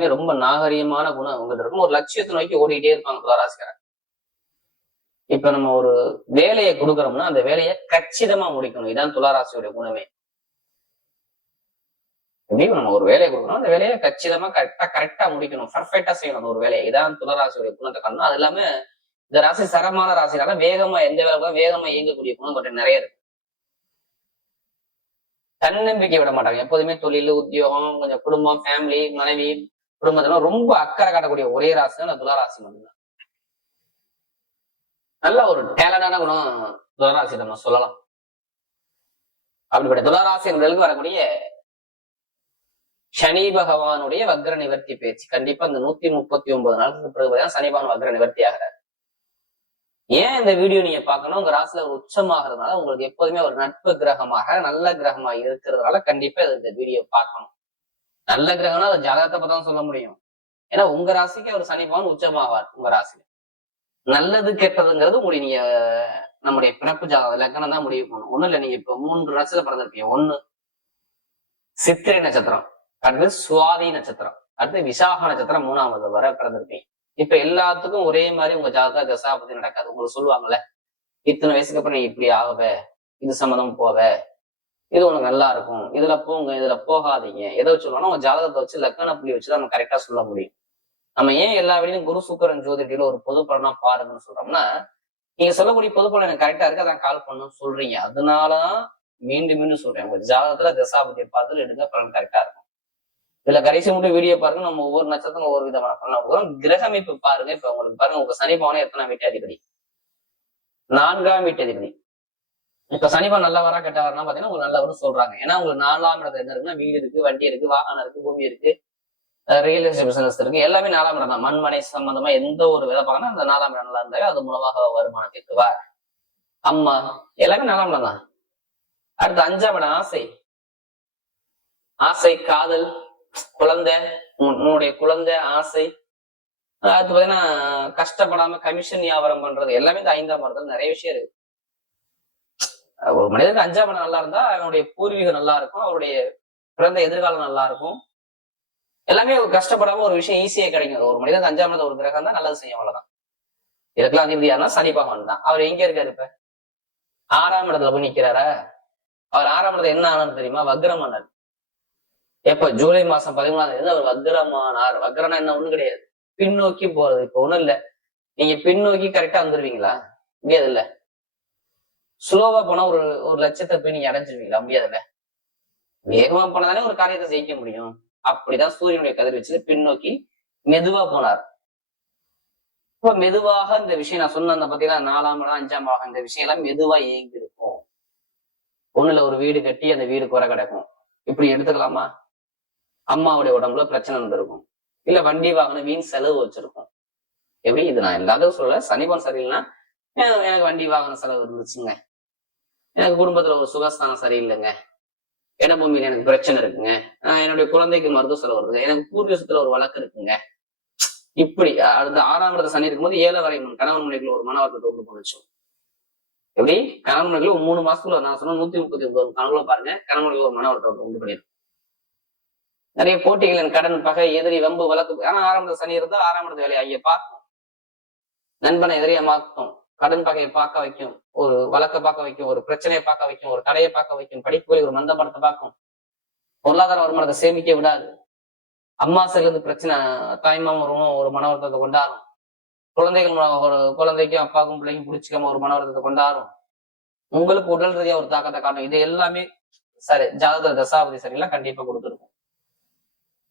எப்பயுமே ரொம்ப நாகரீகமான குணம் அவங்கள்ட்ட இருக்கும். ஒரு லட்சியத்தை நோக்கி ஓடிக்கிட்டே இருப்பாங்க துளாராசிக்காரன். இப்ப நம்ம ஒரு வேலையை கொடுக்குறோம்னா அந்த வேலையை கச்சிதமா முடிக்கணும். இதான் துளாராசியோட குணமே. எப்படியும் நம்ம ஒரு வேலையை கொடுக்கணும், அந்த வேலையை கச்சிதமா கரெக்டா முடிக்கணும், பர்ஃபெக்டா செய்யணும் அந்த ஒரு வேலையை. இதான் துளாராசியோட குணத்தை காரணம். அது இல்லாம இந்த ராசி சரமான ராசினால வேகமா எந்த வேலை வேகமா இயங்கக்கூடிய குணம் கொஞ்சம் நிறைய இருக்கு. தன்னம்பிக்கை விட மாட்டாங்க. எப்போதுமே தொழில், உத்தியோகம், கொஞ்சம் குடும்பம், ஃபேமிலி, மனைவி, குடும்பத்தில ரொம்ப அக்கறை காட்டக்கூடிய ஒரே ராசி தான் துளாராசி மட்டும்தான். நல்ல ஒரு டேலண்டான குணம் துளாராசி நம்ம சொல்லலாம். அப்படிப்பட்ட துளாராசி என்பதற்கு வரக்கூடிய சனி பகவானுடைய வக்ர நிவர்த்தி பேச்சு கண்டிப்பா இந்த 139 நாளுக்கு பிறகு சனி பகவான் வக்ர நிவர்த்தி ஆகிறார். ஏன் இந்த வீடியோ நீங்க பார்க்கணும்? உங்க ராசியில ஒரு உச்சமாகிறதுனால உங்களுக்கு எப்போதுமே ஒரு நட்பு கிரகமாக நல்ல கிரகமாக இருக்கிறதுனால கண்டிப்பா இந்த வீடியோ பார்க்கணும். நல்ல கிரகம்னா அது ஜாதகத்தை பத்தி சொல்ல முடியும். ஏன்னா உங்க ராசிக்கு ஒரு சனி பகவான் உச்சமாவார். உங்க ராசியில நல்லது கெட்டதுங்கிறது உங்களுடைய நீங்க நம்முடைய பிறப்பு ஜாதகம் லக்னம் தான் முடிவு பண்ணணும். ஒண்ணும் இல்லை, நீங்க இப்ப 3 ராசியில பிறந்திருப்பீங்க. 1 சித்திரை நட்சத்திரம், அடுத்து சுவாதி நட்சத்திரம், அடுத்து விசாக நட்சத்திரம் 3வது வரை பிறந்திருப்பீங்க. இப்ப எல்லாத்துக்கும் ஒரே மாதிரி உங்க ஜாதக தசாபதி நடக்காது. உங்களுக்கு சொல்லுவாங்கல்ல, இத்தனை வயசுக்கு அப்புறம் நீ இப்படி ஆகவ, இது சம்மதம் போவ, இது உனக்கு நல்லா இருக்கும், இதுல போங்க, இதுல போகாதீங்க, எதை சொல்லுவோம்னா உங்க ஜாதகத்தை வச்சு லக்கண புள்ளி வச்சு நம்ம கரெக்டா சொல்ல முடியும். நம்ம ஏன் எல்லா வீடியும் குரு சுக்கரன் ஜோதிட்டியில ஒரு பொது பலனா பாருங்கன்னு சொல்றோம்னா, நீங்க சொல்லக்கூடிய பொது பலன் எனக்கு கரெக்டா இருக்கு, அதான் கால் பண்ணணும்னு சொல்றீங்க. அதனாலதான் மீண்டும் மீண்டும் சொல்றேன், உங்க ஜாதகத்துல தசாபதியை பார்த்து எடுக்க பலன் கரெக்டா இருக்கும். இதுல கடைசி மட்டும் வீடியோ பாருங்க, நம்ம ஒவ்வொரு நட்சத்திரம் ஒவ்வொரு விதமான பண்ணலாம். கிரக அமைப்பு பாருங்க. இப்ப உங்களுக்கு பாருங்க, உங்க சனி பகவான் எத்தனாம் வீட்டு அதிபதி? 4ஆம் வீட்டு அதிபதி. இப்ப சனி பகவான் நல்லவரா கெட்டவரா பாத்தீங்கன்னா உங்களுக்கு நல்லவரும் சொல்றாங்க. ஏன்னா உங்களுக்கு 4ஆம் இடத்துல என்ன இருக்குன்னா, வீடு இருக்கு, வண்டி இருக்கு, வாகனம் இருக்கு, பூமி இருக்கு, ரியல் எஸ்டேட் பிசினஸ் இருக்கு, எல்லாமே 4ஆம் இடம் தான். மண்மனை சம்பந்தமா எந்த ஒரு வேலை பார்க்கணும் அந்த 4ஆம் இடம் நல்லா இருந்தாலே அது மூலமாக வருமானம் கேட்குவார். அம்மா எல்லாமே 4ஆம் இடம் தான். அடுத்து 5ஆம் இடம் ஆசை, ஆசை, காதல், குழந்தை, உன்னுடைய குழந்தை, ஆசை. அது பாத்தீங்கன்னா கஷ்டப்படாம கமிஷன் வியாபாரம் பண்றது எல்லாமே இந்த 5ஆம் இடத்துல நிறைய விஷயம் இருக்கு. ஒரு மனிதனுக்கு 5ஆம் இடம் நல்லா இருந்தா அவனுடைய பூர்வீகம் நல்லா இருக்கும், அவருடைய பிறந்த எதிர்காலம் நல்லா இருக்கும். எல்லாமே கஷ்டப்படாம ஒரு விஷயம் ஈஸியா கிடைக்கும். ஒரு மனிதனுக்கு 5ஆம் இடத்துல ஒரு கிரகம் தான் நல்லது செய்யும், அவ்வளவுதான். இதுக்கெல்லாம் அதிபதி யாருன்னா சனி பகவான் தான். அவர் எங்க இருக்காரு? இப்ப 6ஆம் இடத்துல போய் நிக்கிறாரா? அவர் 6ஆம் இடத்துல என்ன ஆனான்னு தெரியுமா? வக்ரமானார். எப்ப? ஜூலை மாசம் 13ஆம் தேதி அவர் வக்ரமானார். வக்ரனா என்ன? ஒண்ணு கிடையாது, பின்னோக்கி போறது. இப்ப ஒண்ணும் இல்ல, நீங்க பின்னோக்கி கரெக்டா வந்துருவீங்களா? முடியாது இல்ல. ஸ்லோவா போனா ஒரு லட்சத்தை போய் நீங்க அடைஞ்சிருவீங்களா? முடியாது இல்ல. வேகமா போனதானே ஒரு காரியத்தை ஜெயிக்க முடியும். அப்படிதான் சூரியனுடைய கதிர்வீச்சு பின்னோக்கி மெதுவா போனார். இப்ப மெதுவாக இந்த விஷயம் நான் சொன்ன பாத்தீங்கன்னா 4ஆம் இடம் 5ஆம் பாகம், இந்த விஷயம் எல்லாம் மெதுவா இயங்கி இருக்கும். ஒண்ணுல ஒரு வீடு கட்டி அந்த வீடு குறை கிடக்கும், இப்படி எடுத்துக்கலாமா? அம்மாவுடைய உடம்புல பிரச்சனை இருந்திருக்கும், இல்ல வண்டி வாகனம் வீண் செலவு வச்சிருக்கும். எப்படி? இது நான் எல்லாத்தையும் சொல்ல, சனிபன் சரியில்லைன்னா எனக்கு வண்டி வாகன செலவு இருந்துச்சுங்க, எனக்கு குடும்பத்துல ஒரு சுகஸ்தானம் சரியில்லைங்க, இடபூமியில எனக்கு பிரச்சனை இருக்குங்க, என்னுடைய குழந்தைக்கு மருத்துவ செலவு இருக்குங்க, எனக்கு பூர்வீகத்துல ஒரு வழக்கு இருக்குங்க. இப்படி அடுத்த 6ஆம் இடத்துல சனி இருக்கும்போது 7 வரை கணவன் மனைவிக்குள்ள ஒரு மனவர்த்தத்தை உண்டு பண்ணிச்சோம். எப்படி? கணவன் மனைவிக்குள்ள 3 மாசத்துக்குள்ள நான் சொன்ன 139 கணக்குள்ள பாருங்க, கணவன் மனைவிக்குள்ள ஒரு மனவர்த்தத்தை உண்டு பண்ணிடும். நிறைய போட்டிகள், கடன், பகை, எதிரி, வம்பு, வழக்கு. ஆனா 6ஆம் இடத்துல சனி இருந்தா 6ஆம் இடத்து வேலையை ஐய பார்க்கும். நண்பனை எதிரியா மாற்றும், கடன் பகையை பார்க்க வைக்கும், ஒரு வழக்கை பார்க்க வைக்கும், ஒரு பிரச்சனையை பார்க்க வைக்கும், ஒரு தடையை பார்க்க வைக்கும், படிப்புகளை ஒரு மந்தப்படத்தை பார்க்கும், பொருளாதார வருமானத்தை சேமிக்க விடாது. அம்மா சைடுல பிரச்சனை, தாய்மாம ஒரு மனவர்த்தத்தை கொண்டாடும். குழந்தைகள் ஒரு குழந்தைக்கும் அப்பாவுக்கும் பிள்ளைக்கும் பிடிச்சிக்காம ஒரு மனவர்த்தத்தை கொண்டாடும். உங்களுக்கு உடல் ரீதியா ஒரு தாக்கத்தை காட்டும். இது எல்லாமே சரி ஜாதக தசாபதி சரியெல்லாம் கண்டிப்பா கொடுத்துருக்கும்.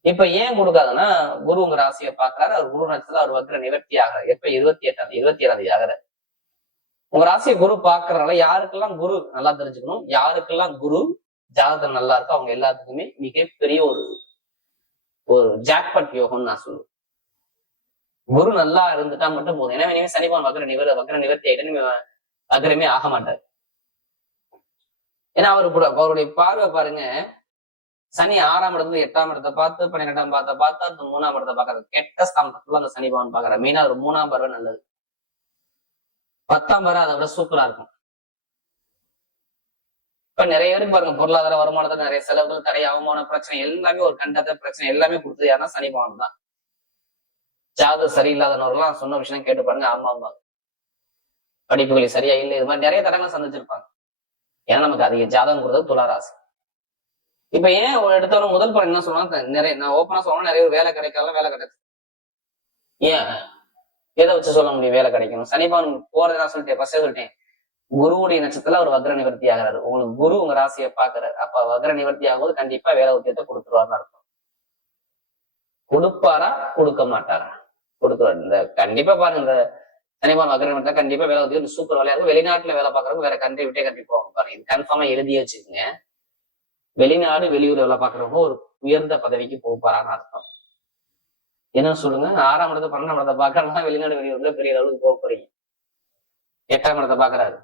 இப்ப ஏன் கொடுக்காதுன்னா, குரு உங்க ராசியை பாக்குறாரு, அவர் குரு நட்சத்திரம் அவர் வக்ர நிவர்த்தி ஆகிறார். எப்ப? 27ஆம் தேதி ஆகிறார். உங்க ராசியை குரு பாக்குறதுனால யாருக்கெல்லாம் குரு நல்லா தெரிஞ்சுக்கணும், யாருக்கெல்லாம் குரு ஜாதகம் நல்லா இருக்கோ அவங்க எல்லாத்துக்குமே மிகப்பெரிய ஒரு ஜாக்பாட் யோகம்னு நான் சொல்லுவேன். குரு நல்லா இருந்துட்டா மட்டும் போதும். ஏன்னா இனிமே சனிபான் வக்ர நிவர்த்தி ஆயிட்டு வக்ரமே ஆக மாட்டார். ஏன்னா அவருடைய பார்வை பாருங்க, சனி 6ஆம் இடத்துல 8ஆம் இடத்தை பார்த்து 12ஆம் இடத்தை பார்த்து அந்த 3ஆம் இடத்தை பாக்குறது. கெட்ட ஸ்தானத்துக்குள்ள அந்த சனி பகவான் பாக்குறாரு. மெயினா ஒரு 3ஆம் பார்வை நல்லது, 10ஆம் பார்வை அதை விட சூப்பரா இருக்கும். இப்ப நிறைய பேருக்கு பாருங்க பொருளாதார வருமானத்துல நிறைய செலவுகள், தடை, அவமான பிரச்சனை எல்லாமே ஒரு கண்டத்த பிரச்சனை எல்லாமே கொடுத்தது யாருன்னா சனி பகவான் தான். ஜாதகம் சரியில்லாதவர்கள்லாம் சொன்ன விஷயம் கேட்டு பாருங்க. ஆமா ஆமா, படிப்புகள் சரியா இல்லை, இது மாதிரி நிறைய தடங்களை சந்திச்சிருப்பாங்க. ஏன்னா நமக்கு அதிக ஜாதகம் கொடுத்தது துளாராசி. இப்ப ஏன் ஒரு எடுத்தவன முதல் படம் என்ன சொன்னா, நிறைய நான் ஓப்பனா சொல்லணும், நிறைய வேலை கிடைக்காத வேலை கிடைச்சு. ஏன் எதை வச்சு சொல்ல முடியும் வேலை கிடைக்கணும்? சனிபவன் போறது நான் சொல்லிட்டேன், ஃபர்ஸ்டே சொல்லிட்டேன். குருவுடைய நட்சத்திரத்துல அவர் வக்ர நிவர்த்தி ஆகிறாரு. உங்களுக்கு குரு உங்க ராசியை பாக்குறாரு. அப்ப வக்ர நிவர்த்தி ஆகும்போது கண்டிப்பா வேலை உத்தியத்தை கொடுத்துருவாருன்னு அர்த்தம். கொடுப்பாரா கொடுக்க மாட்டாரா? கொடுத்துருவாரு. இந்த கண்டிப்பா பாருங்க, இந்த சனிபவன் வக்ர நிவர்த்தி கண்டிப்பா வேலை உத்தியம் சூப்பர் வேலையா இருக்கும். வெளிநாட்டுல வேலை பாக்குறவங்க வேற கண்ட்ரி விட்டே கண்டிப்பா போவாங்க பாருங்க. இது கன்ஃபார்மா எழுதி வச்சுக்கோங்க. வெளிநாடு வெளியூர் வேலை பாக்குறவங்க ஒரு உயர்ந்த பதவிக்கு போப்பாரான்னு அர்த்தம். என்ன சொல்லுங்க, 6ஆம் இடத்தை 12ஆம் இடத்தை பாக்குறவங்க வெளிநாடு வெளியூர்ல பெரிய அளவுக்கு போக போறீங்க. 8ஆம் இடத்தை பாக்குறாரு.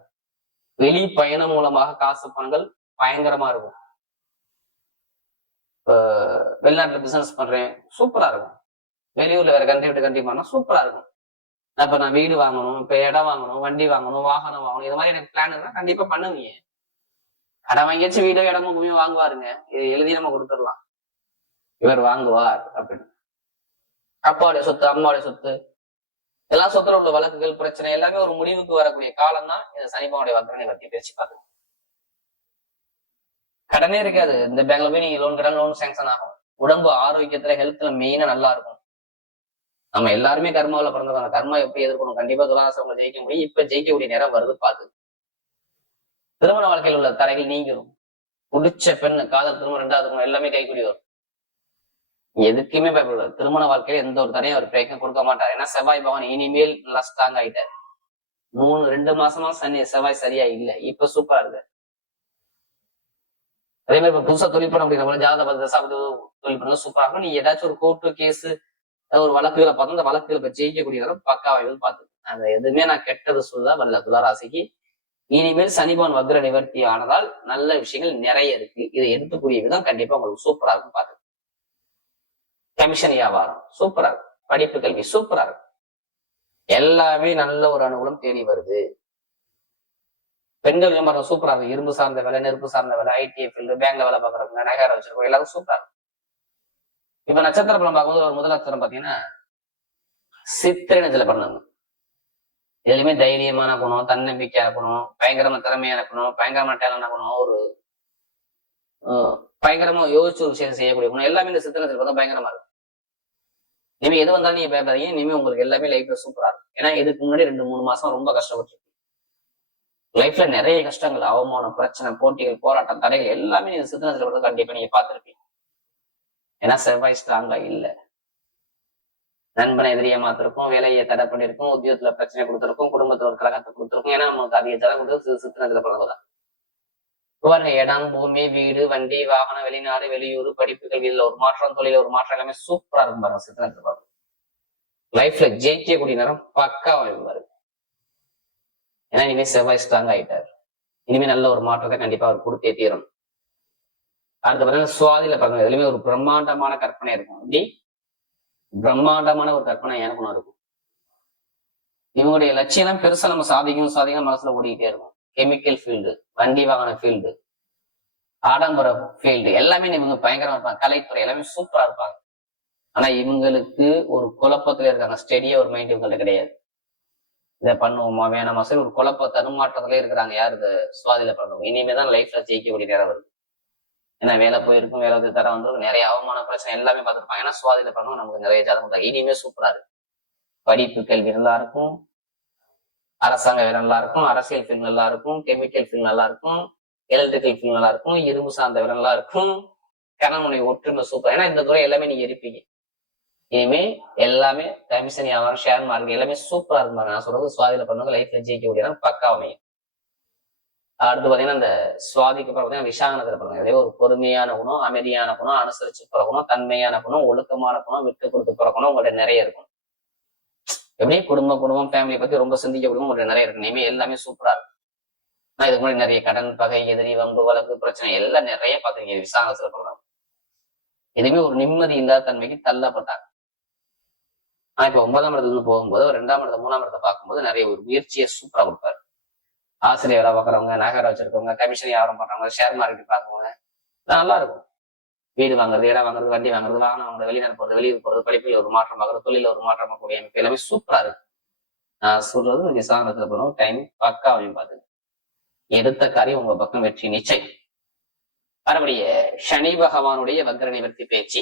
வெளி பயணம் மூலமாக காசு பணங்கள் பயங்கரமா இருக்கும். வெளிநாட்டுல பிசினஸ் பண்றேன், சூப்பரா இருக்கும். வெளியூர்ல வேற கண்ட்ரி விட்டு கண்ட்ரி பண்ணா சூப்பரா இருக்கும். இப்ப நான் வீடு வாங்கணும், இப்ப இடம் வாங்கணும், வண்டி வாங்கணும், வாகனம் வாங்கணும், இது மாதிரி எனக்கு பிளான் இருந்தா கண்டிப்பா பண்ணுவீங்க. கடன் வாங்கியாச்சும் வீடோ இடமோ பூமியோ வாங்குவாருங்க. இது எழுதி நம்ம கொடுத்துடலாம், இவர் வாங்குவார் அப்படின்னு. அப்பாவுடைய சொத்து, அம்மாவுடைய சொத்து, எல்லா சொத்துல உள்ள வழக்குகள், பிரச்சனை எல்லாமே ஒரு முடிவுக்கு வரக்கூடிய காலம் தான் இந்த சனிபவனுடைய வக்ர நிவர்த்தி பேச்சு. பார்த்து கடனே இருக்காது. இந்த பேங்க்ல போய் நீங்க லோன் கடன் லோன் சேங்ஷன் ஆகும். உடம்பு ஆரோக்கியத்துல ஹெல்த்ல மெயினா நல்லா இருக்கும். நம்ம எல்லாருமே கர்மாவில பிறந்தவங்க. கர்மா எப்படி எதிர்க்கணும்? கண்டிப்பா துலாராசி உங்களை ஜெயிக்க முடியும். இப்ப ஜெயிக்கக்கூடிய நேரம் வருது. பார்த்து திருமண வாழ்க்கையில் உள்ள தடைகள் நீங்கிடும். புடிச்ச பெண்ணு, காதல், திருமணம், 2வது எல்லாமே கைக்கூடி வரும். எதுக்குமே பயப்படுவார். திருமண வாழ்க்கையில எந்த ஒரு தடையும் அவர் பிரேக்கம் கொடுக்க மாட்டார். ஏன்னா செவ்வாய் பகவான் இனிமேல் நல்லா ஸ்ட்ராங் ஆயிட்டார். 2 மாசமா செவ்வாய் சரியா இல்லை, இப்ப சூப்பரா இருக்கு. அதே மாதிரி இப்ப புதுசா தொழில் பண்ண முடியும், ஜாதக தசாபதி தொழில் பண்ண சூப்பரா இருக்கும். நீ ஏதாச்சும் ஒரு கோர்ட்டு கேஸ் ஒரு வழக்குகளை பார்த்தா அந்த வழக்குகளை இப்ப ஜெயிக்கக்கூடிய பக்காவாய்கள் பார்த்து அந்த எதுவுமே நான் கெட்டது சொல்ல வரல. துளாராசிக்கு இனிமேல் சனிபவன் வக்ர நிவர்த்தி ஆனதால் நல்ல விஷயங்கள் நிறைய இருக்கு. இதை எடுத்துக்கூடிய விதம் கண்டிப்பா உங்களுக்கு சூப்பரா இருக்கும். பார்த்து கமிஷன் வியாபாரம் சூப்பரா இருக்கும். படிப்பு கல்வி சூப்பரா இருக்கும். எல்லாமே நல்ல ஒரு அனுகூலம் தேடி வருது. பெண்கள் வியாபாரம் சூப்பரா இருக்கும். இரும்பு சார்ந்த வேலை, நெருப்பு சார்ந்த வேலை, ஐடி ஃபீல்டு, பேங்க்ல வேலை பாக்குறவங்க, நகர வச்சிருக்கோம், எல்லாரும் சூப்பரா இருக்கும். இப்ப நட்சத்திர பலம் பார்க்கும்போது ஒரு முதல் நட்சத்திரம் பாத்தீங்கன்னா சித்திரை நட்சத்திர பண்ணணும். எதுலையுமே தைரியமான குணம், தன்னம்பிக்கையான குணம், பயங்கரமா திறமையான குணம், பயங்கரமா டேலண்டான குணம், ஒரு பயங்கரமா யோசிச்சு ஒரு விஷயம் செய்யக்கூடிய குணம் எல்லாமே இந்த சித்திரை நட்சத்திரம் தான் பயங்கரமா இருக்கும். இனிமே எது வந்தாலும் நீங்க பயப்படாதீங்க. இனிமே உங்களுக்கு எல்லாமே லைஃப்ல சூப்பரா இருக்கும். ஏன்னா இதுக்கு முன்னாடி 2-3 மாசம் ரொம்ப கஷ்டப்பட்டு லைஃப்ல நிறைய கஷ்டங்கள், அவமானம், பிரச்சனை, போட்டிகள், போராட்டம், தடைகள் எல்லாமே நீங்க சித்திரை நட்சத்திரம் கண்டிப்பா நீங்க பார்த்திருப்பீங்க. ஏன்னா செவ்வாய் ஸ்ட்ராங்கா இல்லை. நண்பனை எதிரியை மாத்திருக்கும், வேலையை தடை பண்ணிருக்கும், உத்தியோகத்துல பிரச்சனை கொடுத்துருக்கும், குடும்பத்துல ஒரு கலகத்தை கொடுத்துருக்கும். ஏன்னா நமக்கு அதிக ஜலம் கொடுத்து சித்திரத்துல பிறந்ததான். பாருங்க, இடம், பூமி, வீடு, வண்டி, வாகனம், வெளிநாடு வெளியூர், படிப்பு கல்வியில ஒரு மாற்றம், தொழில ஒரு மாற்றம், எல்லாமே சூப்பரா இருக்கும் பாருங்க. சித்திரத்துல பாருங்க லைஃப்ல ஜெயிக்கக்கூடிய நேரம் பக்காவா இருப்பாரு. ஏன்னா இனிமே செவ்வாய் ஸ்ட்ராங் ஆயிட்டாரு. இனிமே நல்ல ஒரு மாற்றத்தை கண்டிப்பா அவர் கொடுத்தே தீரணும். அடுத்த பார்த்தீங்கன்னா சுவாதியில பாருங்க, எதுலையுமே ஒரு பிரம்மாண்டமான கற்பனை இருக்கும். அப்படி பிரம்மாண்டமான ஒரு கற்பனை எனக்கும் இருக்கும். இவங்களுடைய லட்சியம் பெருசா நம்ம சாதிக்கும் மனசுல ஓடிக்கிட்டே இருக்கும். கெமிக்கல் ஃபீல்டு, வண்டி வாகன ஃபீல்டு, ஆடம்பர ஃபீல்டு எல்லாமே இவங்க பயங்கரமா இருப்பாங்க. கலைத்துறை எல்லாமே சூப்பரா இருப்பாங்க. ஆனா இவங்களுக்கு ஒரு குழப்பத்துல இருக்காங்க. ஸ்டெடியா ஒரு மைண்ட் இவங்கள்ட்ட கிடையாது. இதை பண்ணுவோமா வேணாமா சரி ஒரு குழப்ப தடுமாற்றத்திலே இருக்கிறாங்க. யார் இந்த சுவாதியில பிறந்தவங்க. இனிமேதான் லைஃப்ல ஜெயிக்கக்கூடிய நேரம் வருது. ஏன்னா வேலை போயிருக்கும், வேலை வந்து தர வந்து நிறைய அவமான பிரச்சனை எல்லாமே பார்த்துருப்பாங்க. ஏன்னா சுவாதியில பிறந்தவங்க நமக்கு நிறைய ஜாதகம் இனிமே சூப்பரா இருக்கு. படிப்பு கல்வி நல்லா இருக்கும், அரசாங்க வேலை நல்லா இருக்கும், அரசியல் ஃபீல்ட் நல்லா இருக்கும், கெமிக்கல் ஃபீல்ட் நல்லா இருக்கும், எலக்ட்ரிக்கல் ஃபீல்ட் நல்லா இருக்கும், இரும்பு சார்ந்த வேலை நல்லா இருக்கும், கணவனுடைய ஒற்றுமை சூப்பர். ஏன்னா இந்த துறை எல்லாமே நீங்க இருப்பீங்க. இனிமே எல்லாமே கமிஷன் வியாபாரம், ஷேர் மார்க்கெட் எல்லாமே சூப்பரா இருக்கும். நான் சொல்றது சுவாதியில பிறந்தவங்க லைஃப்ல ஜெயிக்கக்கூடிய பக்கா அமையும். அடுத்து பாத்தீங்கன்னா இந்த சுவாதிக்கு பாத்தீங்கன்னா விசாகனத்துல பிறந்தாங்க. இதே ஒரு பொறுமையான குணம், அமைதியான குணம், அனுசரிச்சு பிறக்கணும், தன்மையான குணம், ஒழுக்கமான குணம், விட்டு கொடுத்து பிறக்கணும் உங்கள்ட்ட நிறைய இருக்கும். எப்படி குடும்பம் ஃபேமிலியை பத்தி ரொம்ப சிந்திக்க முடியும் உங்கள்ட்ட நிறைய இருக்கு. இனிமே எல்லாமே சூப்பரா இருக்கும். நான் இதுக்கு முன்னாடி நிறைய கடன், பகை, எதிரி, வம்பு, வழக்கு, பிரச்சனை எல்லாம் நிறைய பார்த்துருக்கீங்க விசாகனத்துல பிறந்தாங்க. எதுவுமே ஒரு நிம்மதி இல்லாத தன்மைக்கு தள்ளப்பட்டாங்க. ஆனா இப்ப 9ஆம் இடத்துல இருந்து போகும்போது 2ஆம் இடத்தை 3ஆம் இடத்தை பார்க்கும்போது நிறைய ஒரு முயற்சியை சூப்பரா கொடுப்பாரு. ஆசிரியர் வேலை பார்க்குறவங்க, நகர வச்சிருக்கவங்க, கமிஷன் வியாபாரம் பண்றவங்க, ஷேர் மார்க்கெட் பார்க்கறவங்க, நல்லா இருக்கும். வீடு வாங்குறது, இடம் வாங்குறது, வண்டி வாங்குறது, வாகனம் வாங்குறது, வெளிநாடு போறது, வெளியூர் போறது, படிப்பில் ஒரு மாற்றம் ஆகுறது, தொழில ஒரு மாற்றம் ஆகக்கூடிய அமைப்பு எல்லாமே சூப்பரா இருக்கு. நான் சொல்றது நீங்க சாதனத்துல போனோம் டைம் பக்கா அமையும் பாத்துங்க. எடுத்த காரியம் உங்க பக்கம் வெற்றி நிச்சயம். மறுபடிய சனி பகவானுடைய வக்ர நிவர்த்தி பேச்சு